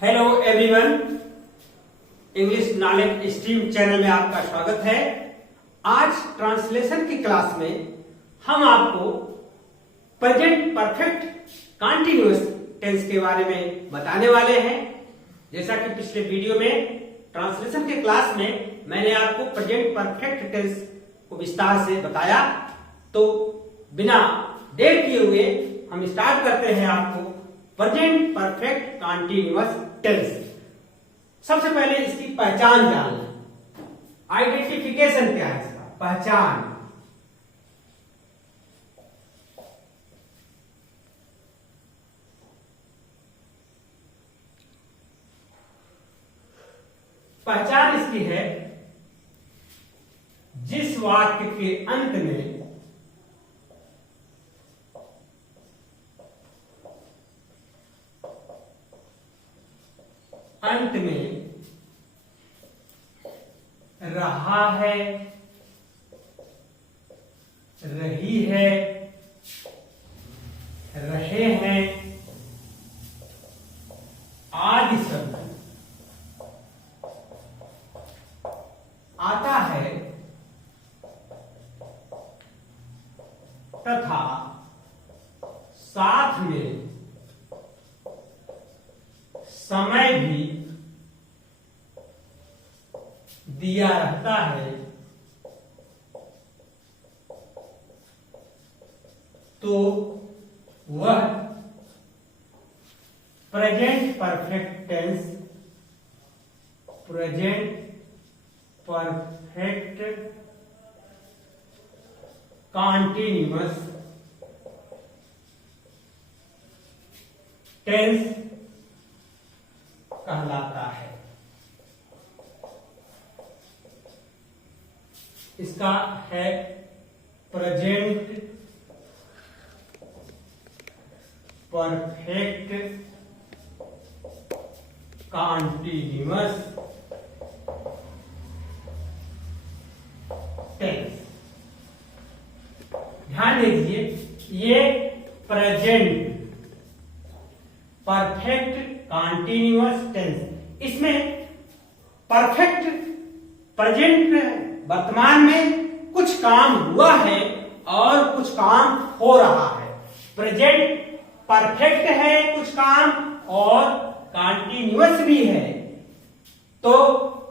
Hello everyone, English knowledge stream channel में आपका स्वागत है। आज ट्रांसलेशन की क्लास में हम आपको प्रेजेंट परफेक्ट कंटीन्यूअस टेंस के बारे में बताने वाले हैं। जैसा कि पिछले वीडियो में ट्रांसलेशन के क्लास में मैंने आपको प्रेजेंट परफेक्ट टेंस को विस्तार से बताया, तो बिना देर किए हुए हम स्टार्ट करते हैं आपको प्रेजेंट परफेक्ट कंटीन्यूअस टेंस। सबसे पहले इसकी पहचान जानना, आइडेंटिफिकेशन क्या है इसका, पहचान। पहचान इसकी है जिस वाक्य के अंत में रहा है, रही है, रहे हैं आदि शब्द आता है तथा साथ में समय भी दिया रहता है, तो वह present perfect tense, present perfect continuous tense कहलाता है। इसका है प्रेजेंट परफेक्ट कंटीन्यूअस टेंस। ध्यान दीजिए, ये प्रेजेंट परफेक्ट कंटीन्यूअस टेंस, इसमें परफेक्ट प्रेजेंट वर्तमान में कुछ काम हुआ है और कुछ काम हो रहा है। प्रेजेंट परफेक्ट है कुछ काम और कंटीन्यूअस भी है। तो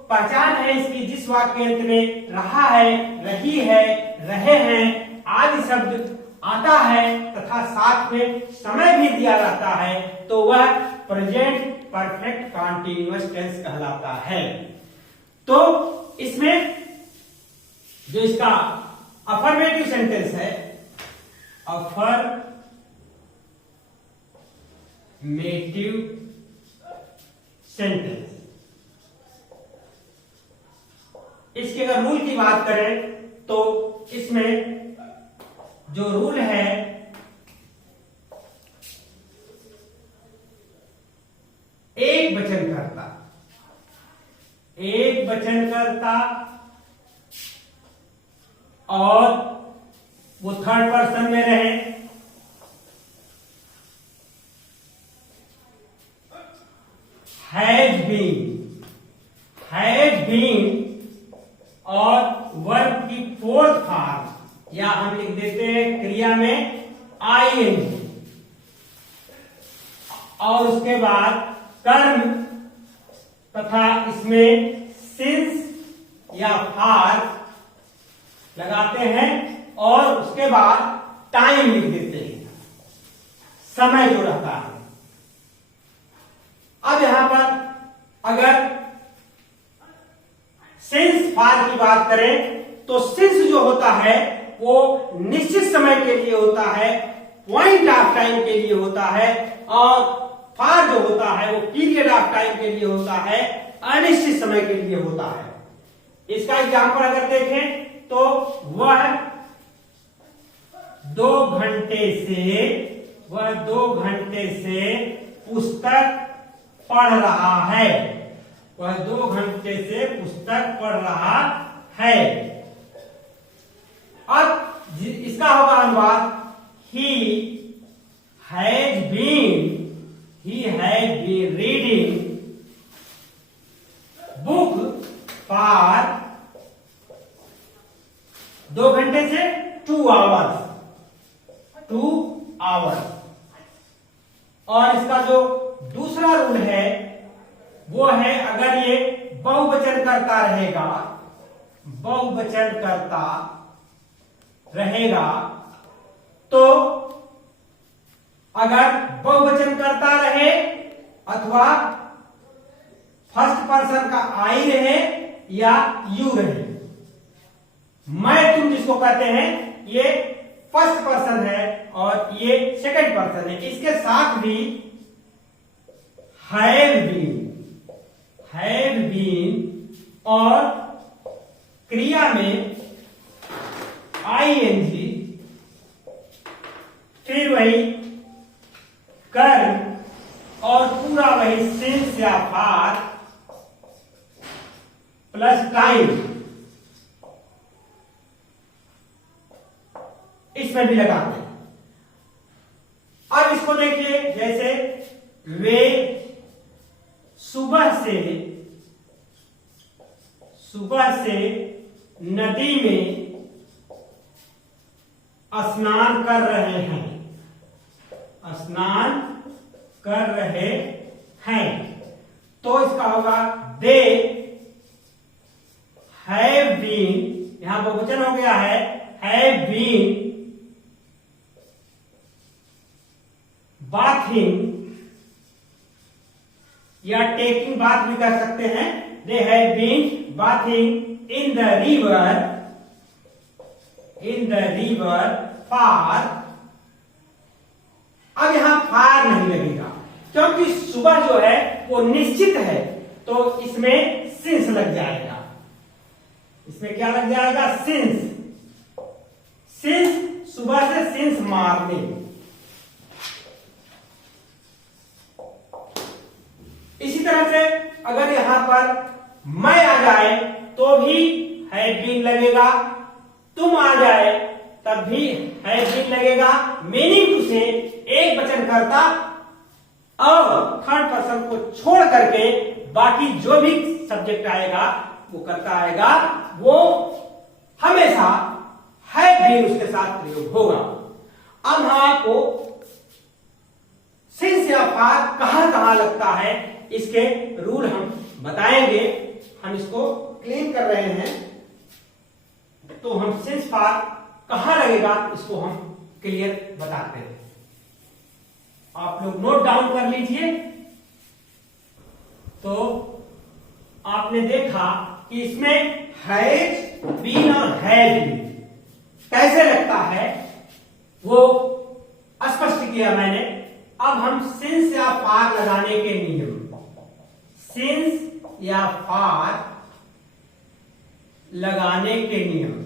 पहचान है इसकी जिस वाक्य अंत में रहा है, रही है, रहे हैं आदि शब्द आता है तथा साथ में समय भी दिया रहता है, तो वह प्रेजेंट परफेक्ट कंटीन्यूअस टेंस कहलाता है। तो इसमें जो इसका अफर्मेटिव सेंटेंस है, अफर्मेटिव सेंटेंस, इसके अगर रूल की बात करें तो इसमें जो रूल है एक वचन करता और वो थर्ड पर्सन में रहे, हैज बीन और वर्ब की फोर्थ फॉर्म, या हम लिख देते हैं क्रिया में आईएनजी, और उसके बाद कर्म तथा इसमें सिंस या फॉर लगाते हैं और उसके बाद टाइम लिख देते हैं, समय जो रहता है। अब यहां पर अगर सिंस फॉर की बात करें तो सिंस जो होता है वो निश्चित समय के लिए होता है, पॉइंट ऑफ टाइम के लिए होता है, और फॉर जो होता है वो पीरियड ऑफ टाइम के लिए होता है, अनिश्चित समय के लिए होता है। इसका एग्जाम्पल अगर देखें तो वह 2 घंटे से पुस्तक पढ़ रहा है, वह 2 घंटे से पुस्तक पढ़ रहा है। अब इसका होगा अनुवाद, he has been reading 2 hours. और इसका जो दूसरा रूल है वो है, अगर ये बहुवचन करता रहेगा, बहुवचन करता रहेगा, तो अगर बहुवचन करता रहे अथवा फर्स्ट पर्सन का आई रहे या यू रहे, मैं तुम जिसको कहते हैं ये फर्स्ट पर्सन है और ये सेकंड पर्सन है, इसके साथ भी हैव बीन और क्रिया में आईएनजी, फिर वही कर और पूरा वही सिंस या फार प्लस टाइम, इसमें भी लगाते हैं। अब इसको देखिए, जैसे वे सुबह से नदी में स्नान कर रहे हैं, स्नान कर रहे हैं, तो इसका होगा दे हैव बीन, यहां बहुवचन हो गया है, हैव बीन बाथिंग या टेकिंग बाथ भी कर सकते हैं, they have been bathing in the river far. अब यहां फार नहीं लगेगा क्योंकि सुबह जो है वो निश्चित है, तो इसमें सिंस लग जाएगा। इसमें क्या लग जाएगा? सिंस। सिंस सुबह से सिंस मॉर्निंग। इसी तरह से अगर यहां पर मैं आ जाए तो भी हैव बीन लगेगा, तुम आ जाए तब भी हैव बीन लगेगा। मीनिंग टू से एक वचन करता और थर्ड पर्सन को छोड़ करके बाकी जो भी सब्जेक्ट आएगा वो करता आएगा, वो हमेशा हैव बीन उसके साथ प्रयोग होगा। अब हम आपको सिंस या फार कहां कहां लगता है इसके रूल हम बताएंगे। हम इसको क्लीन कर रहे हैं, तो हम सिंस फार कहां लगेगा इसको हम क्लियर बताते हैं। आप लोग नोट डाउन कर लीजिए। तो आपने देखा कि इसमें हैज बीन और हैड बीन कैसे लगता है वो स्पष्ट किया मैंने। अब हम सिंस या फार लगाने के नियम, सिंस या फार लगाने के नियम।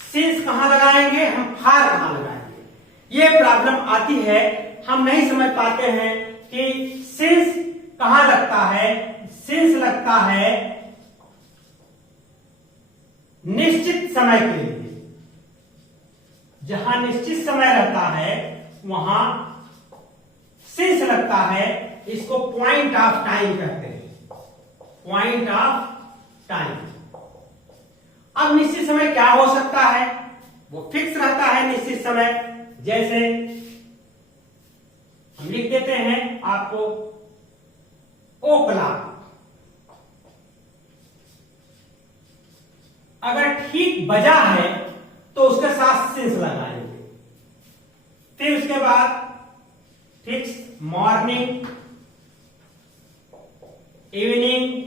सिंस कहां लगाएंगे, हम फार कहां लगाएंगे, ये प्रॉब्लम आती है। हम नहीं समझ पाते हैं कि सिंस कहां लगता है। सिंस लगता है निश्चित समय के लिए। जहां निश्चित समय रहता है वहां सिंस लगता है। इसको पॉइंट ऑफ टाइम कहते हैं, पॉइंट ऑफ टाइम। अब निश्चित समय क्या हो सकता है, वो फिक्स रहता है निश्चित समय। जैसे हम लिख देते हैं आपको ओ क्लॉक। अगर ठीक बजा है तो उसके साथ सिंस लगाएंगे। फिर उसके बाद फिक्स मॉर्निंग, इवनिंग,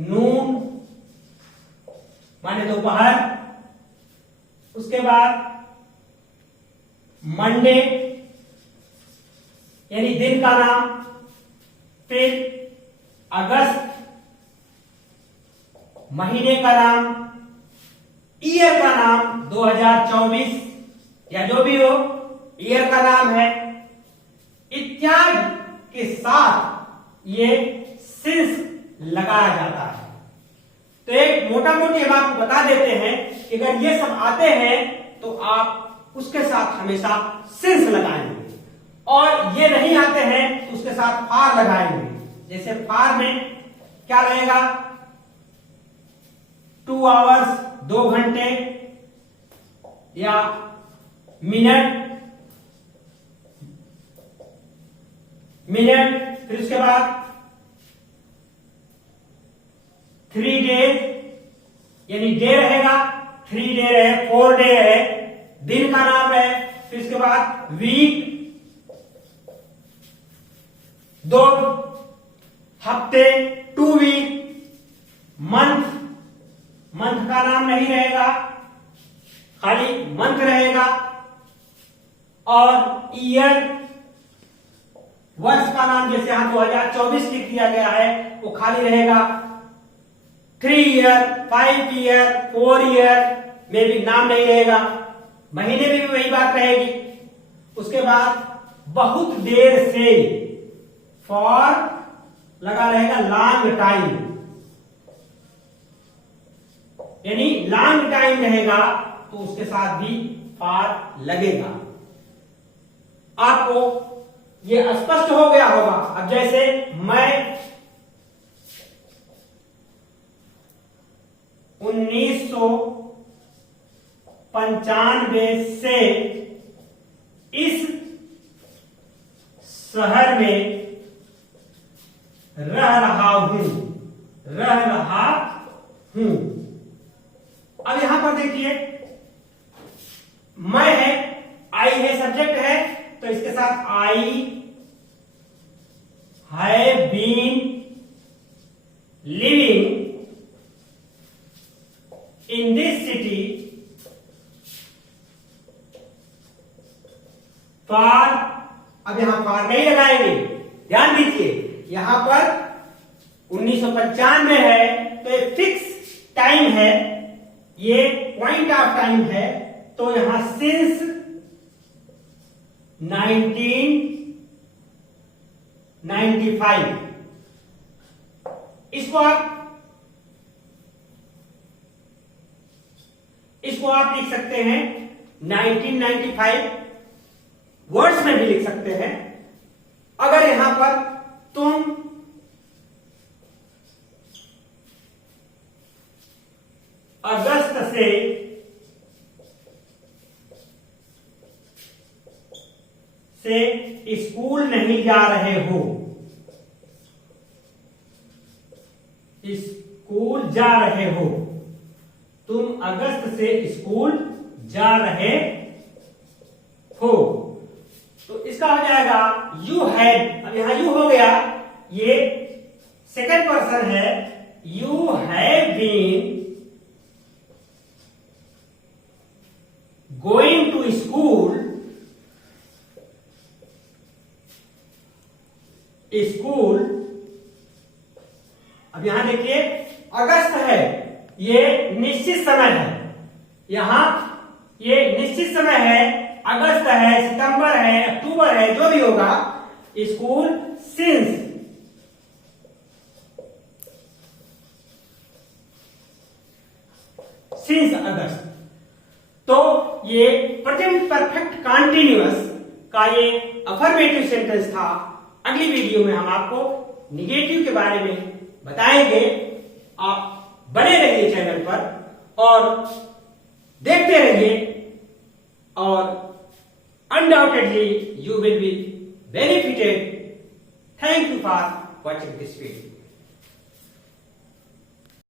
नून माने दोपहर, उसके बाद मंडे यानी दिन का नाम, फिर अगस्त महीने का नाम, ईयर का नाम 2024 या जो भी हो ईयर का नाम है, इत्यादि के साथ ये सिंस लगाया जाता है। तो एक मोटा मोटी हम आपको बता देते हैं कि अगर ये सब आते हैं तो आप उसके साथ हमेशा सिंस लगाएंगे। और ये नहीं आते हैं तो उसके साथ फार लगाएंगे। जैसे फार में क्या रहेगा, 2 आवर्स 2 घंटे, या मिनट, फिर उसके बाद 3 डेज, यानी डे रहेगा, 3 डे है, 4 डे है, दिन का नाम है। फिर उसके बाद वीक, 2 हफ्ते, 2 वीक, मंथ का नाम नहीं रहेगा, खाली मंथ रहेगा, और ईयर, वर्ष का नाम जैसे यहां 2024 लिख दिया गया है वो खाली रहेगा। 3 ईयर, 5 ईयर, 4 ईयर में भी नाम नहीं रहेगा। महीने में भी वही बात रहेगी। उसके बाद बहुत देर से, फॉर लगा रहेगा लॉन्ग टाइम, यानी लॉन्ग टाइम रहेगा तो उसके साथ भी फॉर लगेगा। आपको ये स्पष्ट हो गया होगा। अब जैसे मैं 1995 से इस शहर में रह रहा हूं। अब यहां पर देखिए, मैं है, आई है, सब्जेक्ट है, तो इसके साथ I have been living in this city for, अब यहां फॉर नहीं लगाएंगे, ध्यान दीजिए। यहां पर 1995 है तो ये फिक्स टाइम है, ये पॉइंट ऑफ टाइम है, तो यहां सिंस 1995, इसको आप लिख सकते हैं 1995, वर्ड्स में भी लिख सकते हैं। अगर यहां पर तुम अगस्त से स्कूल नहीं जा रहे हो, स्कूल जा रहे हो, तुम अगस्त से स्कूल जा रहे हो, तो इसका हो जाएगा यू हैड। अब यहां यू हो गया, ये सेकंड पर्सन है, you have been going to school, अब यहां देखिए अगस्त है, ये निश्चित समय है, यहां ये निश्चित समय है, अगस्त है, सितंबर है, अक्टूबर है, जो भी होगा, स्कूल सिंस अगस्त। तो ये प्रेजेंट परफेक्ट कंटीन्यूअस का ये अफर्मेटिव सेंटेंस था। अगली वीडियो में हम आपको निगेटिव के बारे में बताएंगे। आप बने रहिए चैनल पर और देखते रहिए, और undoubtedly you will be benefited. Thank you for watching this video.